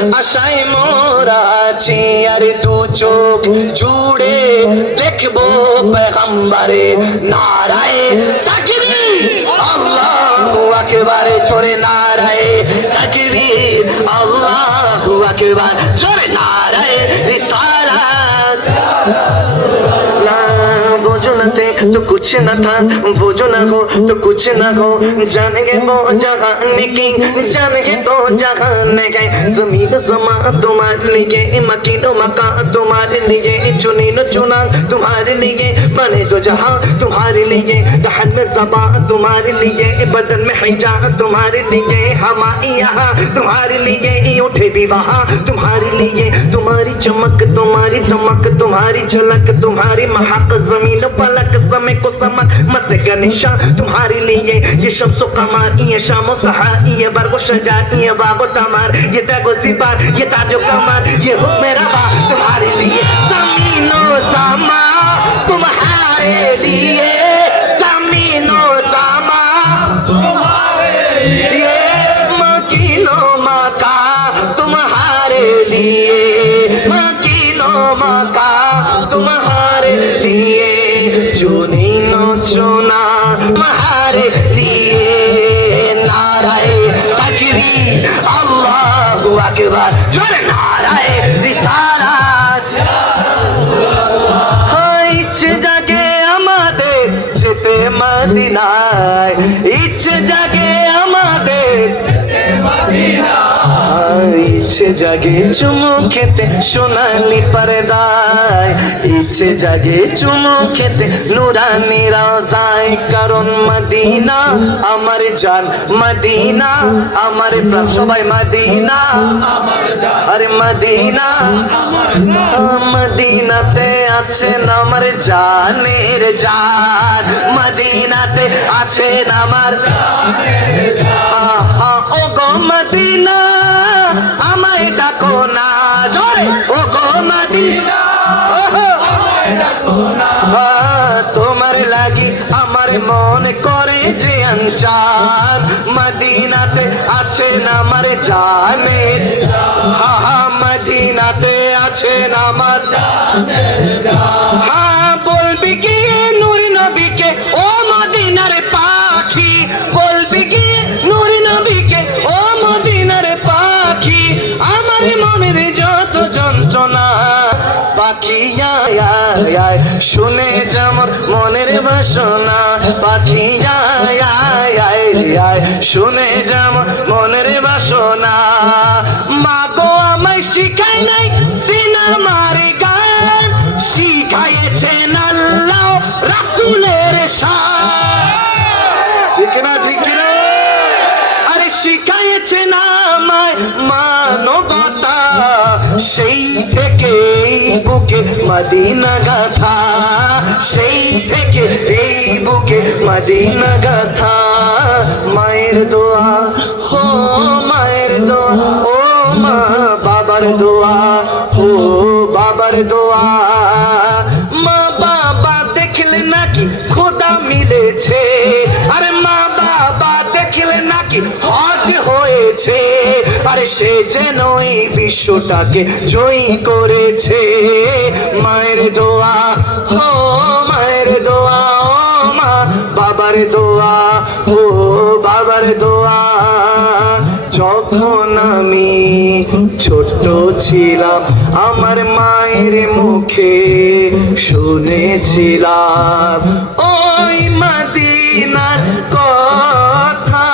আশায় মোরা আছি, আর দু চোখ জুড়ে দেখব পেগম্বরে নারায়ে। তাকবীর! আল্লাহু আকবার, জোরে নারায়ে। তাকবীর! আল্লাহু আকবার, জোরে নারায়। রিসালাত। थे तो कुछ न था बोझो न हो तो कुछ न हो। जानेंगे वो जहाने की, जानेंगे तो जहाने गए ज़मीन समा तुम्हारे लिए, मकीनो मका तुम्हारे लिए, चुनी न चुना तुम्हारे लिए, बने तो जहाँ तुम्हारे लिए। दहन में जबा तुम्हारे लिए, बदन में हिजा तुम्हारे लिए। हवा यहाँ तुम्हारे लिए, उठे भी वहाँ तुम्हारे लिए। तुम्हारी चमक तुम्हारी चमक तुम्हारी झलक, तुम्हारी महक ज़मीन पलक समय को समक मसे गनिशा तुम्हारे लिए। ये शम्सो कमार ये शामो सहार ये बरगो शजार ये बागो तमार, ये तगो सिपार, ये ताजो कमार ये हो मेरा बा तुम्हारे लिए। जमीनो समा, तुम्हारे लिए। সোনা মাহার দিয়ে নারায় তাকবি আল্লাহু আকবার। জোরে নারায় রিসালাত। ইচ্ছে জাগে আমাদের যেতে মদিনায়। ইচ্ছে জাগে ইচ্ছে জাগে চুমু খেতে, সোনালি পর্দায়। ইচ্ছে জাগে চুমু খেতে, নুরানি রওজায় কারণ মদিনা আমার জান, মদিনা আমার প্রাণ। সবাই মদিনা, আরে মদিনা, মদিনাতে আছেন আমার জানের জান। মদিনাতে আছেন আমার ও গো মদিনা। যে আনচান মদিনাতে আছেন আমার জানের হা মদিনাতে আছেন আমার হ্যাঁ বলবি কি নূর নবীকে? ও মদিনার পাখি। বলবি কি নূর নবীকে? ও মদিনার পাখি। আমার মনের যত যন্ত্রণা পাখি আয়, আয়, যেমন মনের বাসনা পাখি আয়, শুনে যেমন মনের বাসনা। মা গো আমায় শিখাই নাই সিনেমার গান। রাসুলের ঠিক না ঠিক না আরে শিখাইছেন আমায় মানবতা। সেই থেকে বুকে মদিনা গাথা। সেই থেকে এই বুকে মদিনা গাথা, মায়ের দোয়া, হো মায়ের দোয়া, ও মা বাবার দোয়া, হো বাবার দোয়া। মা বাবা দেখলে নাকি খোদা মিলেছে, আরে মা বাবা দেখলে নাকি হজ হয়েছে, আরে সে যেন এই বিশ্বটাকে জয়ী করেছে। মায়ের দোয়া মায়ের দোয়া, ও মা, বাবার দোয়া, ও বাবার দোয়া। যখন আমি ছোট্ট ছিলাম, আমার মায়ের মুখে শুনেছিলাম, ওই মাদিনার কথা,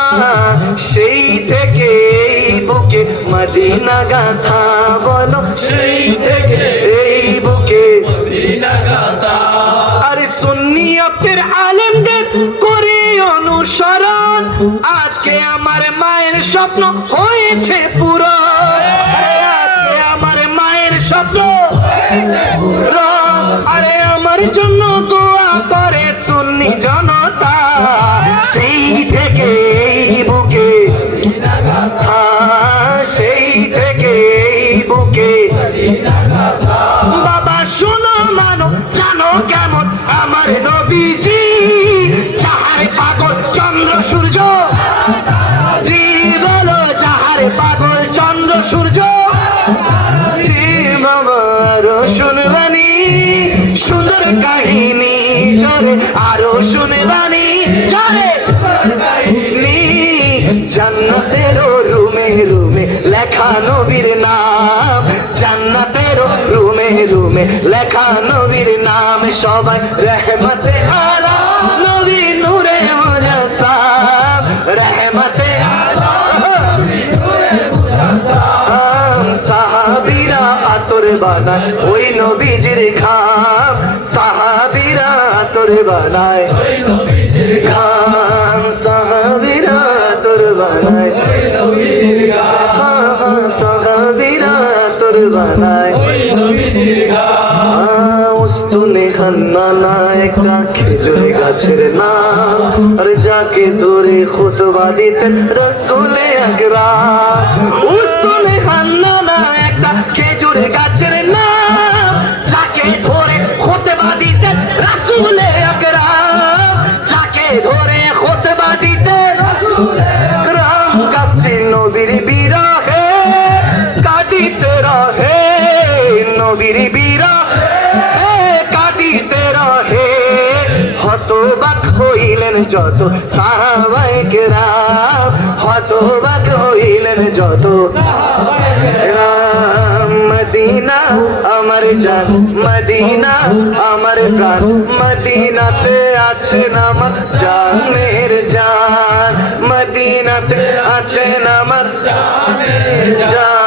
সেই থেকে এই বুকে মদিনা গাথা, বলো, সেই থেকে এই বুকে আরে স্বপ্ন হয়েছে পুরো। আমার মায়ের স্বপ্ন আরে আমার জন্য দোয়া করে সুন্নি জনতা। সেই থেকে এই বুকে সেই থেকে বুকে করে, আরও শুনে বাণী যারে নি জান্নাতের রুমে রুমে লেখা নবীর নাম। জান্নাতের রুমে রুমে লেখা নবীর নাম। সবাই রহমতে আলা, নবী নূরে মুজাসাম রহমতে আলা আম আতর বানায়। ওই নবীজির খাম সাহাবিরা আতর বানায়। সাহাবিরা আতর বানায়। সাহাবিরা আতর বানায়। হান্নানা একটা খেজুর গাছের নাম। আর যাকে ধরে খুতবা দিতেন রসুলে আগরা উস্তুনে হান্নানা একটা নবীর বিরহে কাঁদিতে রহে, হতবাক হইলেন যত সাহাবাইকে রাম হতবাক হইলেন যত মদিনা আমার জান, মদিনা আমার প্রাণ, মদিনাতে আছেন আমার জানের জান, মদিনাতে আছেন আমার জান।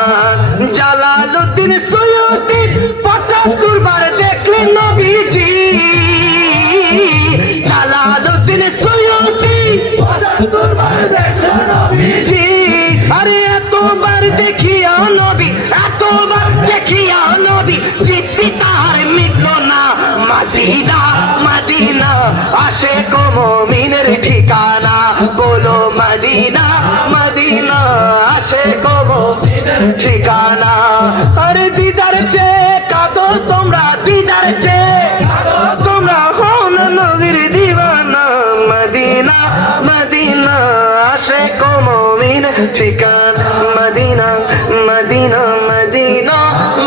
মাদিনা মাদিনা, আসে কমিনের ঠিকানা। বলো মদিনা মদিনা, আসে কমিনের ঠিকানা। আরে দিদার চে কাঁদো তোমরা, দিদার চে তোমরা হও না নবীর দিবানা মদিনা মদিনা, আসে কমিন ঠিকানা। মদিনা মদিনা মদিনা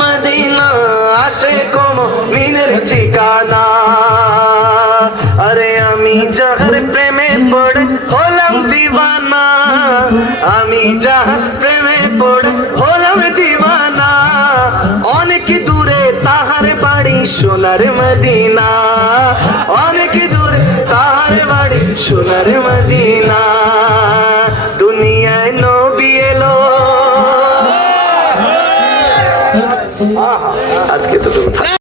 মদিনা, আসে ঠিকানা। যাহার প্রেমে পড়ে, হলাম দিবানা। আমি যাহার প্রেমে পড়ে, হলাম দিবানা। অনেক দূরে তাহার বাড়ি, সোনার মদিনা। অনেক দূরে তাহার বাড়ি, সোনার মদিনা।